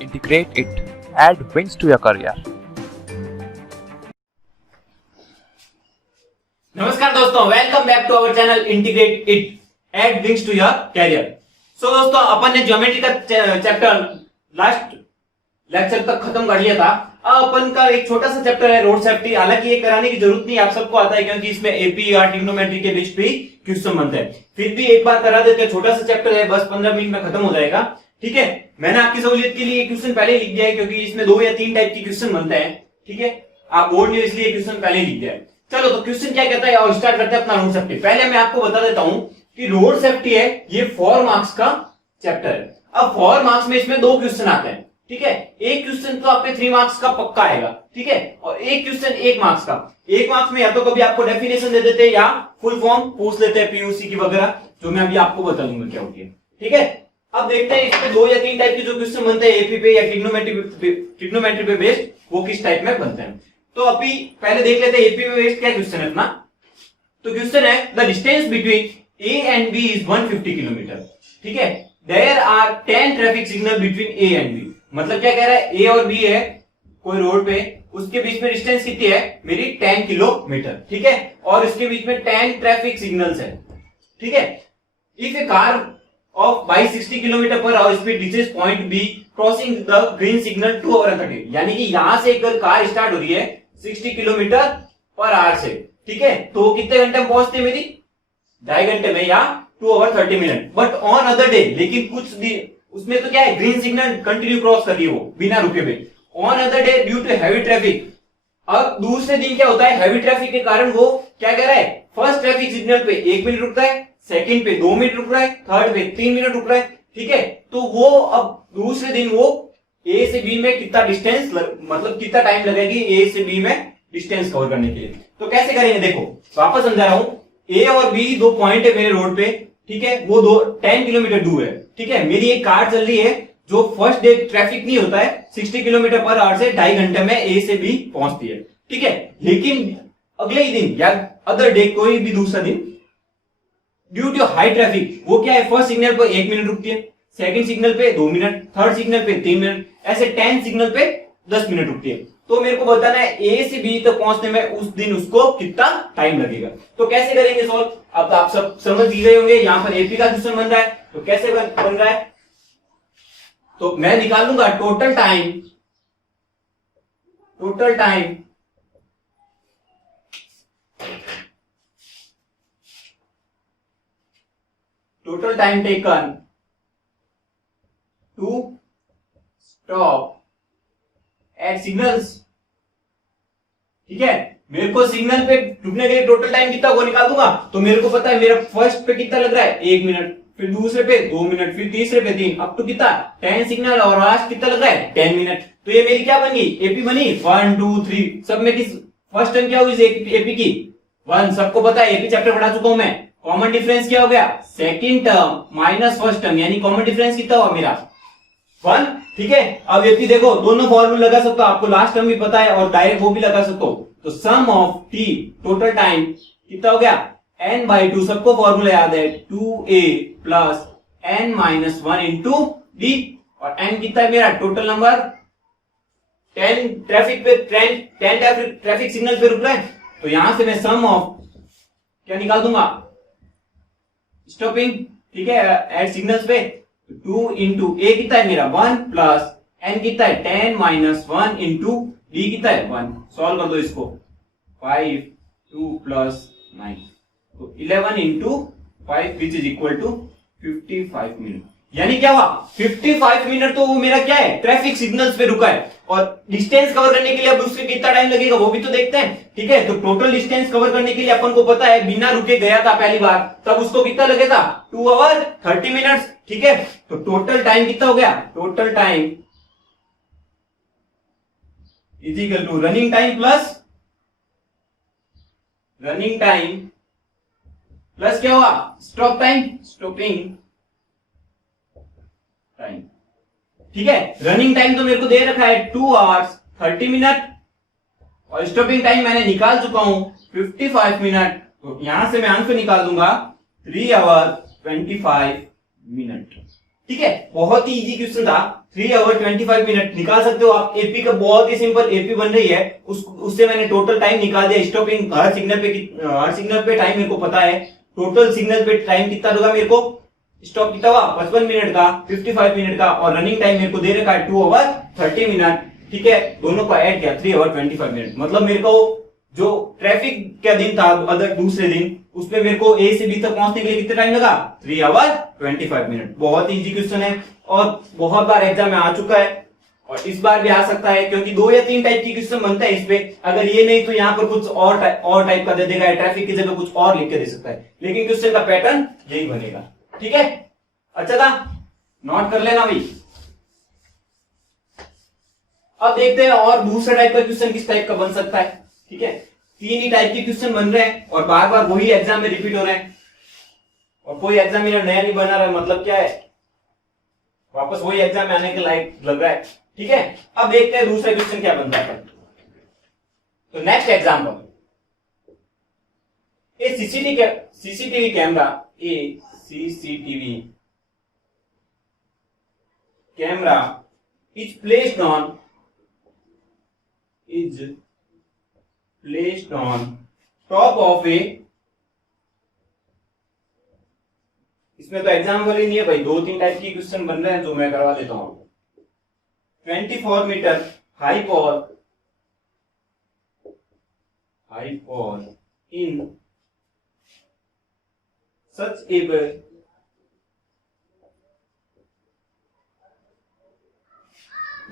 integrate it, add wings to your career. नमस्कार दोस्तों, welcome back to our channel integrate it add wings to your career. So दोस्तों, अपन ने geometry का chapter last lecture तक खत्म कर लिया था। अब अपन का एक छोटा सा चैप्टर है रोड सेफ्टी। हालांकि ये कराने की जरूरत नहीं, आप सबको आता है क्योंकि इसमें एपी और ट्रिग्नोमेट्री के बीच भी क्वेश्चन बनते हैं। फिर भी एक बार करा देते हैं, छोटा सा चैप्टर है, बस 15 मिनट में खत्म हो जाएगा। ठीक है, मैंने आपकी सहूलियत के लिए क्वेश्चन पहले लिख दिया है क्योंकि इसमें 2 या 3 टाइप के क्वेश्चन बनते हैं। ठीक है, आप बोर्ड में इसलिए क्वेश्चन पहले लिख दिया है। चलो तो क्वेश्चन क्या कहता है और स्टार्ट करते हैं अपना रोड सेफ्टी। पहले मैं आपको बता देता हूं कि रोड सेफ्टी है ये 4 मार्क्स का चैप्टर है। अब 4 मार्क्स में इसमें 2 क्वेश्चन आते हैं। ठीक है, एक क्वेश्चन तो आपके 3 मार्क्स का पक्का आएगा। ठीक है, और एक क्वेश्चन 1 मार्क्स का। 1 मार्क्स में या तो कभी आपको डेफिनेशन दे देते हैं या फुल फॉर्म पूछ लेते हैं पीयूसी की वगैरह, जो मैं अभी आपको बता दूंगा क्या होती है। ठीक है, अब देखते हैं इसमें 2 या 3 टाइप के जो क्वेश्चन बनते हैं एपी पे या ट्रिग्नोमेट्री पे बेस्ड, वो किस टाइप में बनते हैं। तो अभी पहले देख लेते हैं एपी पे बेस्ड क्या क्वेश्चन है अपना। तो क्वेश्चन है the distance between A and B is 150 kilometre. ठीक है, there are 10 traffic signal between A and B. मतलब क्या कह रहा है, ए और बी है कोई रोड पे, उसके बीच में डिस्टेंस कितनी है मेरी 10 किलोमीटर। ठीक है, और इसके बीच में 10 ट्रैफिक सिग्नल्स है। ठीक है, if A car of by 60 kilometre per hour speed reaches point B crossing the green signal 2 hours 30, यानी कि यहां से अगर कार स्टार्ट हो रही है 60 किलोमीटर पर आवर से, ठीक है, तो कितने घंटे में पहुंचती है मेरी 2.5 घंटे में या 2 hours 30 minutes। But on other day, लेकिन कुछ दिन उसमें तो क्या है ग्रीन सिग्नल कंटिन्यू क्रॉस कर रही है वो बिना रुके हुए। On other day due to heavy traffic. अब दूसरे दिन क्या होता है, हैवी ट्रैफिक के कारण वो क्या कह रहा है, फर्स्ट ट्रैफिक सिग्नल पे 1 मिनट रुकता है, सेकंड पे 2 मिनट रुक रहा है, थर्ड पे 3 मिनट रुक रहा है। ठीक है, तो वो अब दूसरे दिन वो ए से बी में कितना डिस्टेंस मतलब कितना टाइम लगेगी ए से बी में डिस्टेंस कवर करने के लिए। तो कैसे करेंगे, देखो वापस समझा रहा हूं। ए और बी 2 पॉइंट है मेरे रोड पे। ठीक है, वो 10 किलोमीटर दूर है। ठीक है, मेरी एक कार चल रही है जो फर्स्ट डे ट्रैफिक नहीं होता है, 60 किलोमीटर पर आवर से 2.5 घंटे में ए से बी पहुंचती है। ठीक है, लेकिन अगले ही दिन या अदर डे कोई भी दूसरा दिन ड्यू टू हाई ट्रैफिक वो क्या है, फर्स्ट सिग्नल पर 1 मिनट रुकती है, सेकंड सिग्नल पे 2 मिनट, थर्ड सिग्नल पे 3 मिनट, ऐसे 10 सिग्नल पे 10 मिनट रुकती है। तो मेरे को बताना है ए से बी तक पहुंचने में उस दिन उसको कितना टाइम लगेगा। तो कैसे करेंगे सॉल्व, अब तो आप सब समझ गए होंगे। यहां पर एपी का क्वेश्चन बन रहा है, तो कैसे बन रहा है, तो मैं निकाल लूंगा total time taken to stop at signals. ठीक है, मेरे को सिग्नल पे रुकने के लिए टोटल टाइम कितना वो निकाल दूंगा। तो मेरे को पता है मेरा फर्स्ट पे कितना लग रहा है 1 मिनट, फिर दूसरे पे 2 मिनट, फिर तीसरे पे 3, अब तो कितना 10 सिग्नल और लास्ट कितना लग रहा है 10 मिनट। तो ये मेरी क्या बन गई, एपी बनी 1 2 3। सब में किस फर्स्ट टर्म क्या हुई एपी की 1, सबको पता है, एपी चैप्टर पढ़ा चुका हूं मैं। कॉमन डिफरेंस क्या हो गया, second term minus first term, यानी कॉमन डिफरेंस कितना हुआ मेरा 1। ठीक है, अब एपी देखो दोनों फॉर्मूला लगा सकता हूं, आपको लास्ट टर्म भी पता है और डायरेक्ट वो भी लगा सकता हूं। तो सम ऑफ टी टोटल टाइम कितना हो गया n/2, सबको फॉर्मूला याद है 2a plus n-1 into D. और n कितना है मेरा टोटल नंबर 10 ट्रैफिक सिग्नल पे रुक रहा है। तो यहां से मैं सम ऑफ क्या निकाल दूंगा, स्टॉपिंग। ठीक है, एट सिग्नल्स पे 2 इंटू ए कितना है मेरा 1 प्लस n कितना है 10-1 इंटू डी कितना है 1। सॉल्व कर दो इसको, 5 2 प्लस 9, तो 11 into 5 which is equal to 55 minute. यानी क्या हुआ 55 मिनट, तो वो मेरा क्या है ट्रैफिक सिग्नल्स पे रुका है। और डिस्टेंस कवर करने के लिए अब उसके कितना टाइम लगेगा वो भी तो देखते हैं। ठीक है, तो टोटल डिस्टेंस कवर करने के लिए अपन को पता है बिना रुके गया था पहली बार, तब उसको कितना लगेगा 2 hours 30 minutes। ठीक है, तो टोटल टाइम कितना हो गया, total time is equal to running time plus क्या हुआ स्टॉपिंग टाइम। ठीक है, रनिंग टाइम तो मेरे को दे रखा है 2 hours 30 minutes और स्टॉपिंग टाइम मैंने निकाल चुका हूं 55 मिनट। तो यहां से मैं आंसर निकाल दूंगा 3 hours 25 minutes। ठीक है, बहुत ही इजी क्वेश्चन था। 3 आवर 25 मिनट निकाल सकते हो आप। एपी का बहुत ही सिंपल एपी बन रही है, उससे मैंने टोटल टाइम निकाल दिया। स्टॉपिंग हर सिग्नल पे टाइम मेरे को पता है। टोटल सिग्नल पे टाइम कितना होगा मेरे को, स्टॉप कितना हुआ 55 मिनट का, 55 मिनट का, और रनिंग टाइम मेरे को दे रखा है 2 आवर 30 मिनट। ठीक है, दोनों को ऐड किया 3 आवर 25 मिनट। मतलब मेरे को जो ट्रैफिक का दिन था अदर दूसरे दिन, उसमें मेरे को ए से बी तक पहुंचने के लिए कितना टाइम लगा, 3 आवर 25 मिनट। बहुत इजी क्वेश्चन है और बहुत बार एग्जाम में आ चुका है और इस बार भी आ सकता है, क्योंकि 2 या 3 टाइप की क्वेश्चन बनता है इस पे। अगर ये नहीं तो यहाँ पर कुछ और टाइप का दे देगा, ट्रैफिक की जगह कुछ और लिख के दे सकता है, लेकिन क्वेश्चन का पैटर्न यही बनेगा। ठीक है, अच्छा था, नोट कर लेना भाई। अब देखते हैं और दूसरा टाइप का क्वेश्चन किस टाइप का बन सकता है। ठीक है, 3 ही टाइप के क्वेश्चन बन रहे हैं और बार बार वही एग्जाम में रिपीट हो रहे हैं और कोई एग्जामिनर नया नहीं बना रहा है। मतलब क्या है, वापस वही एग्जाम में आने के लायक लग रहा है। ठीक है, अब देखते हैं दूसरा क्वेश्चन क्या बन रहा है। तो next example, A CCTV camera is placed on top of a, इसमें तो एग्जाम्पल ही नहीं है भाई, 2-3 टाइप की क्वेश्चन बन रहे हैं जो मैं करवा देता हूं। 24 metre high pole in such a way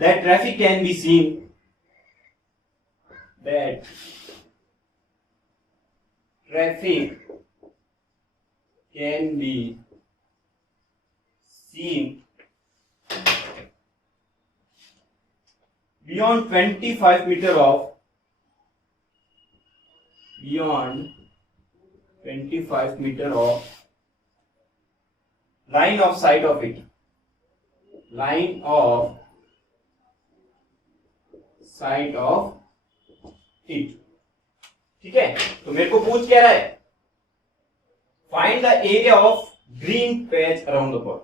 that traffic can be seen, beyond 25 meter of line of sight of it. ठीक है, तो मेरे को पूछ क्या रहा है, find the area of green patch around the ball.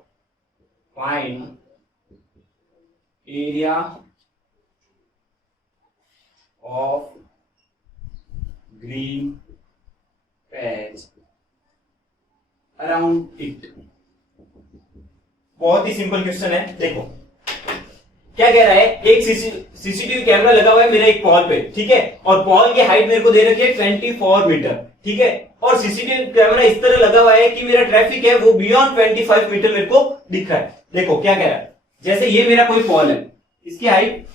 Find area of green patch around it. बहुत ही सिंपल क्वेश्चन है। देखो क्या कह रहा है, एक सीसीटीवी कैमरा लगा हुआ है मेरे एक पॉल पे, ठीक है, और पॉल की हाइट मेरे को दे रखी है 24 मीटर। ठीक है, और सीसीटीवी कैमरा इस तरह लगा हुआ है कि मेरा ट्रैफिक है वो बियॉन्ड 25 मीटर मेरे को दिख रहा है। देखो क्या कह रहा है, जैसे ये मेरा कोई पॉल है, इसकी हाइट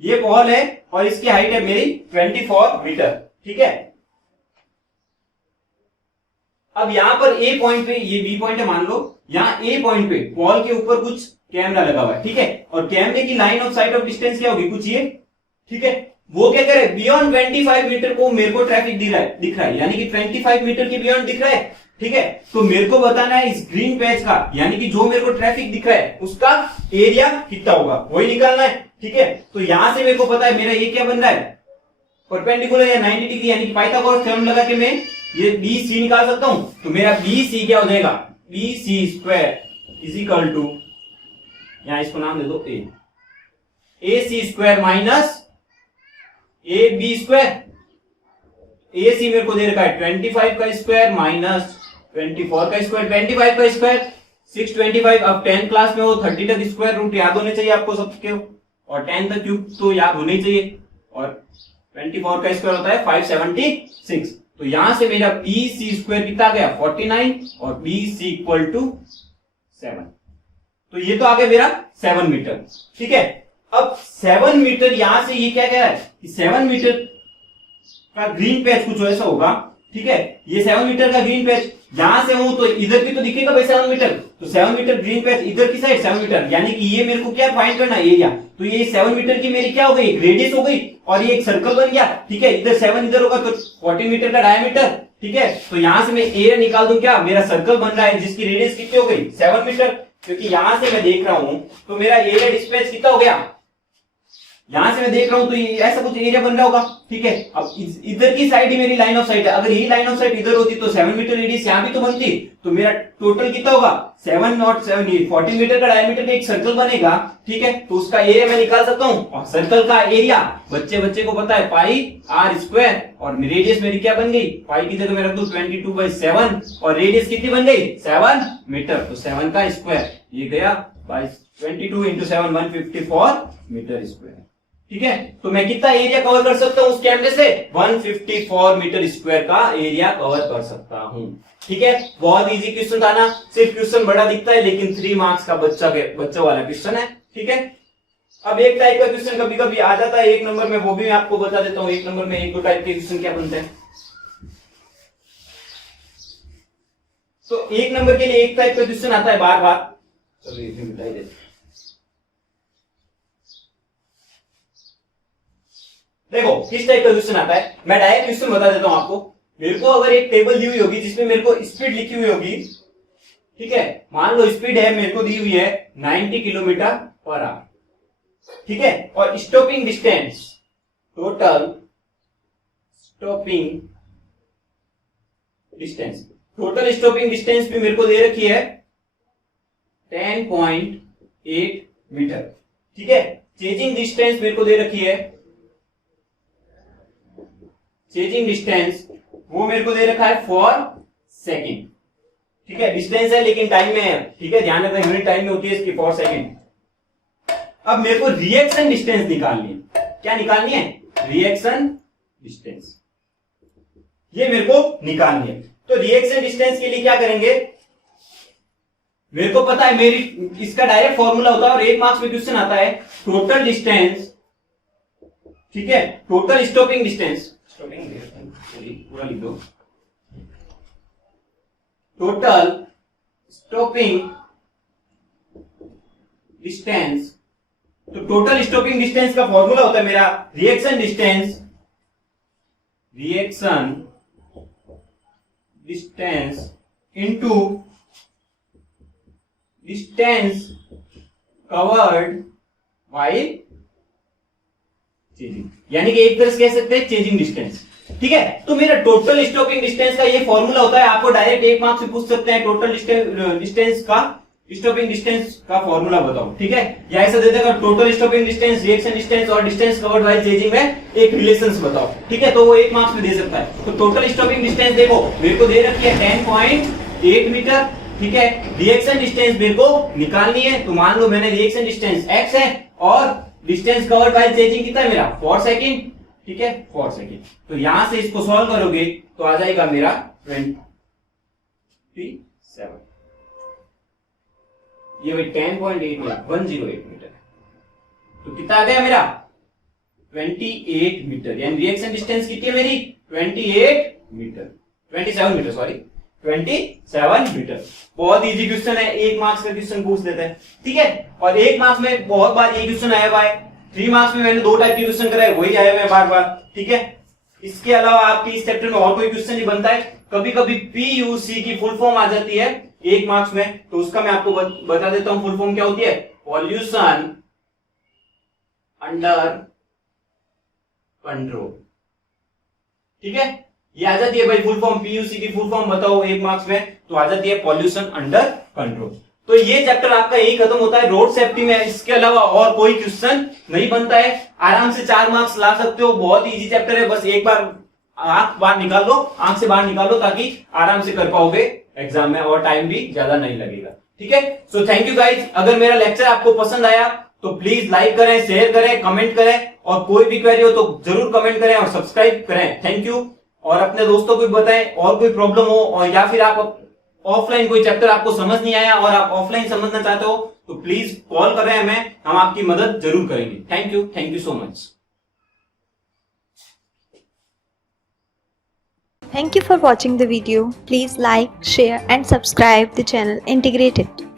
ये पॉल है और इसकी हाइट है मेरी 24 मीटर। ठीक है, अब यहां पर ए पॉइंट पे, ये बी पॉइंट है मान लो, यहां ए पॉइंट पे पॉल के ऊपर कुछ कैमरा लगा हुआ है। ठीक है, और कैमरे की line of site of distance क्या होगी, कुछ ये। ठीक है, वो क्या करे, बियॉन्ड 25 मीटर को मेरे को ट्रैफिक दिख रहा है, यानी कि 25 मीटर के बियॉन्ड दिख रहा है। ठीक है, तो मेरे को बताना है इस ग्रीन पैच का, यानी कि जो मेरे को ट्रैफिक दिख रहा है उसका एरिया कितना होगा, वही निकालना है। ठीक है, तो यहां से मेरे को पता है मेरा ये क्या बन रहा है, परपेंडिकुलर या 90 डिग्री, यानी कि पाइथागोरस थ्योरम लगा के मैं ये बी सी निकाल सकता हूं। तो मेरा बी सी क्या हो जाएगा, B C square is equal to, यहां इसको नाम दे दो A C square minus A B square. A C मेरे को दे रखा है 25 का स्क्वायर माइनस 24 का स्क्वायर, 25 का स्क्वायर 625। अब 10 क्लास में हो 30 तक स्क्वायर रूट याद होने चाहिए आपको सबके, और 10 तक क्यूब तो याद होने ही चाहिए, और 24 का स्क्वायर होता है 576। तो यहां से मेरा बी सी स्क्वायर कितना आ गया 49 और बी सी इक्वल टू 7। तो ये तो आ गया मेरा 7 मीटर। ठीक है, अब 7 मीटर यहां से ये क्या कह रहा है कि 7 मीटर का ग्रीन पैच कुछ ऐसा होगा। ठीक है, ये 7 मीटर का ग्रीन पैच यहां से हूं तो इधर भी तो दिखेगा भाई 7 मीटर, तो 7 मीटर ग्रीन पैच इधर की साइड 7 मीटर, यानी कि ये मेरे को क्या फाइंड करना है, एरिया। तो ये 7 मीटर की मेरी क्या हो गई, एक रेडियस हो गई, और ये एक सर्कल बन गया। ठीक है, इधर 7 इधर होगा तो 40 मीटर का डायमीटर। ठीक है, तो यहां से मैं एरिया निकाल दूं, क्या मेरा सर्कल बन रहा है जिसकी रेडियस कितनी हो गई 7 मीटर, क्योंकि यहां से मैं देख रहा हूं तो मेरा एरिया डिस्पेस कितना हो गया यहां से मैं देख रहा हूं तो ये ऐसा कुछ एरिया बन रहा होगा, ठीक है। अब इधर की साइड ही मेरी लाइन ऑफ साइट है, अगर ये लाइन ऑफ साइट इधर होती तो 7 मीटर रेडियस यहां भी तो बनती, तो मेरा टोटल कितना होगा 7 नॉट 7 14 मीटर का डायमीटर का एक सर्कल बनेगा, ठीक है। तो उसका एरिया मैं निकाल सकता हूं, और सर्कल का एरिया बच्चे को पता है पाई आर स्क्वायर, और रेडियस मेरी क्या बन गई, पाई की जगह मैं रख दूं 22/7 और रेडियस कितनी बन गई 7 मीटर, तो 7 का स्क्वायर ये गया बाय 22 × 7 154 मीटर स्क्वायर, ठीक है। तो मैं कितना एरिया कवर कर सकता हूं उस कैमरे से 154 मीटर स्क्वायर का एरिया कवर कर सकता हूं, ठीक है। बहुत इजी क्वेश्चन था ना, सिर्फ क्वेश्चन बड़ा दिखता है लेकिन 3 मार्क्स का बच्चा वाला क्वेश्चन है, ठीक है। अब एक टाइप का क्वेश्चन कभी कभी आ जाता है 1 नंबर में, वो भी मैं आपको बता देता हूं 1 नंबर में 1-2 टाइप के क्वेश्चन क्या बनते हैं। तो 1 नंबर के लिए एक टाइप का क्वेश्चन आता है बार बार, चलो ये मिटा ही देते। देखो किस टाइप का क्वेश्चन आता है, मैं डायरेक्ट क्वेश्चन बता देता हूं आपको। मेरे को अगर एक टेबल दी हुई होगी जिसमें मेरे को स्पीड लिखी हुई होगी, ठीक है, मान लो स्पीड है मेरे को दी हुई है 90 किलोमीटर पर आवर, ठीक है, और stopping distance, total stopping distance भी मेरे को दे रखी है 10.8 मीटर, ठीक है। चेजिंग डिस्टेंस मेरे को दे रखी है, चेजिंग डिस्टेंस वो मेरे को दे रखा है 4 सेकेंड, ठीक है। डिस्टेंस है लेकिन टाइम में है, ठीक है, ध्यान रखना यूनिट टाइम में होती है इसकी 4 सेकेंड। अब मेरे को रिएक्शन डिस्टेंस निकालनी है, क्या निकालनी है, रिएक्शन डिस्टेंस, ये मेरे को निकालनी है। तो रिएक्शन डिस्टेंस के लिए क्या करेंगे, मेरे को पता है मेरी इसका डायरेक्ट फॉर्मूला होता है और 1 मार्क्स में क्वेश्चन आता है टोटल डिस्टेंस, ठीक है, टोटल स्टॉपिंग डिस्टेंस, पूरा लिख दो, टोटल स्टॉपिंग डिस्टेंस। तो टोटल स्टॉपिंग डिस्टेंस का फॉर्मूला होता है मेरा reaction distance into distance covered by chasing, यानी कि एक तरह से कह सकते हैं चेजिंग डिस्टेंस, ठीक है। तो मेरा टोटल स्टॉपिंग डिस्टेंस का ये फॉर्मूला होता है, आपको डायरेक्ट 1 मार्क्स से पूछ सकते हैं टोटल डिस्टेंस का स्टॉपिंग डिस्टेंस का फॉर्मूला बताओ, ठीक है। या ऐसा दे देगा total stopping distance, reaction distance और डिस्टेंस कवर्ड बाय चेजिंग में एक रिलेशंस बताओ, ठीक है, तो वो 1 मार्क्स में दे सकता है। तो टोटल स्टॉपिंग डिस्टेंस देखो मेरे को दे रखी है 10.8 मीटर, ठीक है। रिएक्शन डिस्टेंस मेरे को निकालनी है, तो मान लो मैंने रिएक्शन डिस्टेंस x है और डिस्टेंस कवर्ड बाय चेजिंग कितना है मेरा 4 सेकेंड, ठीक है, 4 सेकेंड। तो यहां से इसको सॉल्व करोगे तो आ जाएगा मेरा 27, ये भाई 10.8 में 108 मीटर, तो कितना आ गया मेरा 28 मीटर, यानी रिएक्शन डिस्टेंस कितनी है मेरी 27 मीटर। बहुत इजी क्वेश्चन है, 1 मार्क्स का क्वेश्चन पूछ लेते हैं, ठीक है। और 1 मार्क्स में बहुत बार ये क्वेश्चन आया हुआ है, 3 मार्क्स में मैंने 2 टाइप के क्वेश्चन कराए, वही आए हुए हैं बार बार, ठीक है। इसके अलावा आपकी इस चैप्टर में और कोई क्वेश्चन नहीं बनता है, कभी कभी PUC की फुल फॉर्म आ जाती है 1 मार्क्स में, तो उसका मैं आपको बता देता हूं फुल फॉर्म क्या होती है, पॉल्यूशन अंडर कंट्रोल, ठीक है। ये आ जाती है भाई फुल फॉर्म, PUC की फुल फॉर्म बताओ 1 मार्क्स में, तो आ जाती है पॉल्यूशन अंडर कंट्रोल। तो ये चैप्टर आपका यही खत्म होता है रोड सेफ्टी में, इसके अलावा और कोई क्वेश्चन नहीं बनता है, आराम से 4 मार्क्स ला सकते हो, बहुत इजी चैप्टर है, बस एक बार आंख से बाहर निकालो ताकि आराम से कर पाओगे एग्जाम में और टाइम भी ज्यादा नहीं लगेगा, ठीक है। सो थैंक यू गाइज, अगर मेरा लेक्चर आपको पसंद आया तो प्लीज लाइक करें, शेयर करें, कमेंट करें, और कोई भी क्वेरी हो तो जरूर कमेंट करें और सब्सक्राइब करें। थैंक यू, और अपने दोस्तों को भी बताएं, और कोई प्रॉब्लम हो और या फिर आप ऑफलाइन कोई चैप्टर आपको समझ नहीं आया और आप ऑफलाइन समझना चाहते हो तो प्लीज कॉल करें हमें, हम आपकी मदद जरूर करेंगे। Thank you so much. Thank you for watching the video. Please like, share and subscribe the channel Integrated.